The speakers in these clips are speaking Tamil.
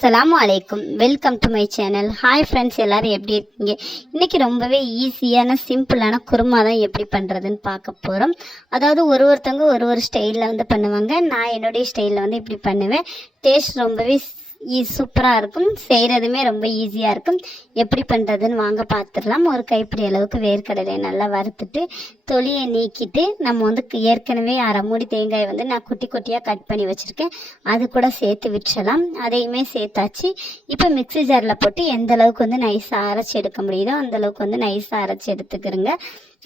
அஸ்ஸலாமு அலைக்கும். Welcome to my channel. Hi friends, எல்லோரும் எப்படி இருக்கீங்க? இன்றைக்கி ரொம்பவே ஈஸியான சிம்பிளான குருமா தான் எப்படி பண்ணுறதுன்னு பார்க்க போகிறோம். அதாவது ஒருத்தவங்க ஒரு ஸ்டைலில் பண்ணுவாங்க. நான் என்னுடைய ஸ்டைலில் இப்படி பண்ணுவேன். டேஸ்ட் ரொம்பவே சூப்பராக இருக்கும். செய்கிறதுமே ரொம்ப ஈஸியாக இருக்கும். எப்படி பண்ணுறதுன்னு வாங்க பார்த்துடலாம். ஒரு கைப்பிடி அளவுக்கு வேர்க்கடலையை நல்லா வறுத்துட்டு தொலியை நீக்கிட்டு நம்ம ஏற்கனவே அரை மூடி தேங்காயை நான் குட்டி குட்டியாக கட் பண்ணி வச்சுருக்கேன். அது கூட சேர்த்து விட்டுறலாம். அதையுமே சேர்த்தாச்சு. இப்போ மிக்ஸி ஜாரில் போட்டு எந்த அளவுக்கு நைஸாக அரைச்சி எடுக்க முடியுதோ அந்தளவுக்கு நைஸாக அரைச்சி எடுத்துக்கிறேங்க.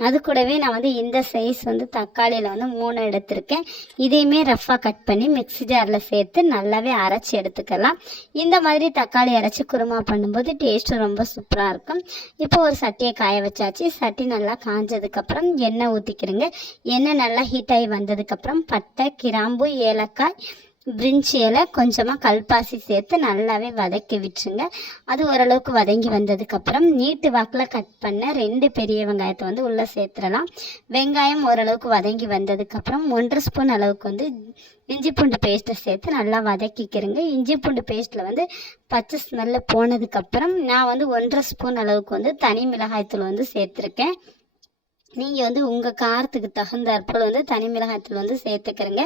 அது கூடவே நான் இந்த சைஸ் தக்காளியில் 3 எடுத்திருக்கேன். இதையுமே ரஃப்பாக கட் பண்ணி மிக்ஸி ஜாரில் சேர்த்து நல்லாவே அரைச்சி எடுத்துக்கலாம். இந்த மாதிரி தக்காளி அரைச்சி குருமா பண்ணும்போது டேஸ்ட்டு ரொம்ப சூப்பராக இருக்கும். இப்போ ஒரு சட்டியை காய வச்சாச்சு. சட்டி நல்லா காஞ்சதுக்கப்புறம் எண்ணெய் ஊற்றிக்கிறேங்க. எண்ணெய் நல்லா ஹீட் ஆகி வந்ததுக்கப்புறம் பட்டை, கிராம்பு, ஏலக்காய், பிரிஞ்சி இலை, கொஞ்சமாக கல்பாசி சேர்த்து நல்லாவே வதக்கி விட்டுருங்க. அது ஓரளவுக்கு வதங்கி வந்ததுக்கப்புறம் நீட்டு வாக்கில் கட் பண்ண 2 பெரிய வெங்காயத்தை உள்ளே சேர்த்துடலாம். வெங்காயம் ஓரளவுக்கு வதங்கி வந்ததுக்கப்புறம் 1 ஸ்பூன் அளவுக்கு இஞ்சி பூண்டு பேஸ்ட்டை சேர்த்து நல்லா வதக்கிக்கிறேங்க. இஞ்சி பூண்டு பேஸ்ட்டில் பச்சை ஸ்மெல்லு போனதுக்கப்புறம் நான் 1.5 ஸ்பூன் அளவுக்கு தனி மிளகாய்த்தூள் சேர்த்துருக்கேன். நீங்கள் உங்கள் காரத்துக்கு தகுந்தாற்போல் தனி மிளகாய்த்தூள் சேர்த்துக்கிறேங்க.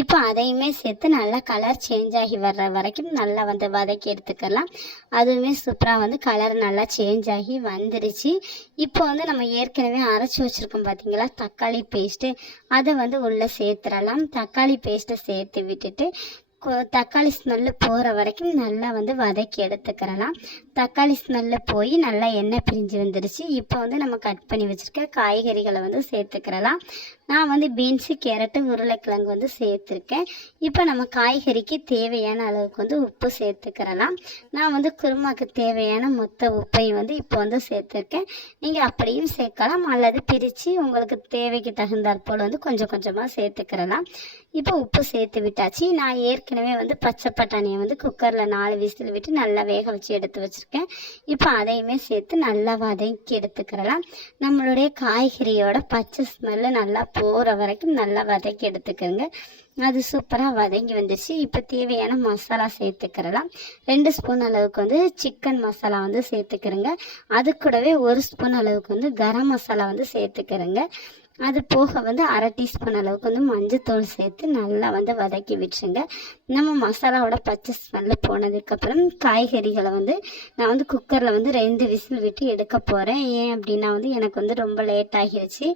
இப்போ அதையுமே சேர்த்து நல்லா கலர் சேஞ்ச் ஆகி வர்ற வரைக்கும் நல்லா வதக்கி எடுத்துக்கலாம். அதுவுமே சூப்பராக கலர் நல்லா சேஞ்ச் ஆகி வந்துருச்சு. இப்போ நம்ம ஏற்கனவே அரைச்சி வச்சுருக்கோம் பார்த்தீங்களா தக்காளி பேஸ்ட்டு, அதை உள்ளே சேர்த்துடலாம். தக்காளி பேஸ்ட்டை சேர்த்து விட்டுட்டு தக்காளி ஸ்மெல்லு போகிற வரைக்கும் நல்லா வதக்கி எடுத்துக்கிறலாம். தக்காளி ஸ்மெல்லு போய் நல்லா எண்ணெய் பிரிஞ்சு வந்துடுச்சு. இப்போ நம்ம கட் பண்ணி வச்சுருக்க காய்கறிகளை சேர்த்துக்கிறலாம். நான் பீன்ஸு, கேரட்டு, உருளைக்கிழங்கு சேர்த்துருக்கேன். இப்போ நம்ம காய்கறிக்கு தேவையான அளவுக்கு உப்பு சேர்த்துக்கிறலாம். நான் குருமாக்கு தேவையான மொத்த உப்பையும் இப்போ சேர்த்துருக்கேன். நீங்கள் அப்படியும் சேர்க்கலாம் அல்லது பிரித்து உங்களுக்கு தேவைக்கு தகுந்தாற்போல் கொஞ்சம் கொஞ்சமாக சேர்த்துக்கிறலாம். இப்போ உப்பு சேர்த்து விட்டாச்சு. நான் ஏற்கனவே பச்சை பட்டாணியை குக்கரில் 4 விசில் விட்டு நல்லா வேக வச்சு எடுத்து வச்சுருக்கேன். இப்போ அதையுமே சேர்த்து நல்லா வதக்கி எடுத்துக்கிறலாம். நம்மளுடைய காய்கறியோட பச்சை ஸ்மெல்லு நல்லா போகிற வரைக்கும் நல்லா வதக்கி எடுத்துக்கிறேங்க. அது சூப்பராக வதங்கி வந்துடுச்சு. இப்போ தேவையான மசாலா சேர்த்துக்கிறலாம். 2 ஸ்பூன் அளவுக்கு சிக்கன் மசாலா சேர்த்துக்கிறேங்க. அது கூடவே 1 ஸ்பூன் அளவுக்கு கரம் மசாலா சேர்த்துக்கிறேங்க. அது போக 1/2 டீஸ்பூன் அளவுக்கு மஞ்சத்தூள் சேர்த்து நல்லா வதக்கி விட்டுருங்க. நம்ம மசாலாவோட பச்சை ஸ்மெல்லு போனதுக்கப்புறம் காய்கறிகளை நான் குக்கரில் 2 விசில் விட்டு எடுக்க போகிறேன். ஏன் அப்படின்னா எனக்கு ரொம்ப லேட் ஆகிருச்சு.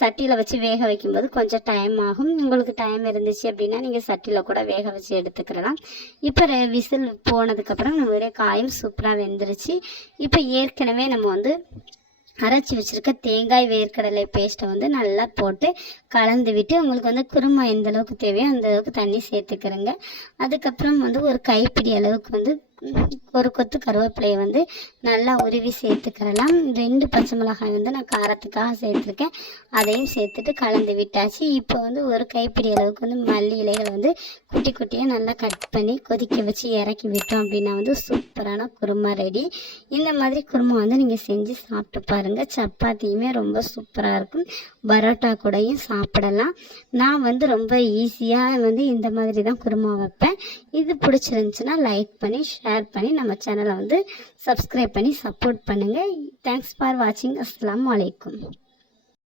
சட்டியில் வச்சு வேக வைக்கும்போது கொஞ்சம் டைம் ஆகும். உங்களுக்கு டைம் இருந்துச்சு அப்படின்னா நீங்கள் சட்டியில் கூட வேக வச்சு எடுத்துக்கிறலாம். இப்போ விசில் போனதுக்கப்புறம் நம்மளுடைய காயும் சூப்பராக வெந்துருச்சு. இப்போ ஏற்கனவே நம்ம அரைச்சி வச்சுருக்க தேங்காய் வேர்க்கடலை பேஸ்ட்டை நல்லா போட்டு கலந்து விட்டு உங்களுக்கு குருமா எந்த அளவுக்கு தேவையோ அந்த அளவுக்கு தண்ணி சேர்த்துக்கிறேங்க. அதுக்கப்புறம் ஒரு கைப்பிடி அளவுக்கு ஒரு கொத்து கருவேப்பிலையை நல்லா உருவி சேர்த்துக்கிறலாம். 2 பச்சை மிளகாய் நான் காரத்துக்காக சேர்த்துருக்கேன். அதையும் சேர்த்துட்டு கலந்து விட்டாச்சு. இப்போ ஒரு கைப்பிடி அளவுக்கு மல்லி இலைகளை குட்டி குட்டியாக நல்லா கட் பண்ணி கொதிக்க வச்சு இறக்கி விட்டோம் அப்படின்னா சூப்பரான குருமா ரெடி. இந்த மாதிரி குருமா நீங்கள் செஞ்சு சாப்பிட்டு பாருங்கள். சப்பாத்தியுமே ரொம்ப சூப்பராக இருக்கும். பரோட்டா கூடயும் சாப்பிடலாம். நான் ரொம்ப ஈஸியாக இந்த மாதிரி தான் குருமா வைப்பேன். இது பிடிச்சிருந்துச்சுன்னா லைக் பண்ணி ஷேர் பண்ணி நம்ம சேனலை சப்ஸ்கிரைப் பண்ணி சப்போர்ட் பண்ணுங்கள். தேங்க்ஸ் ஃபார் வாட்சிங். அஸ்ஸலாமு அலைக்கும்.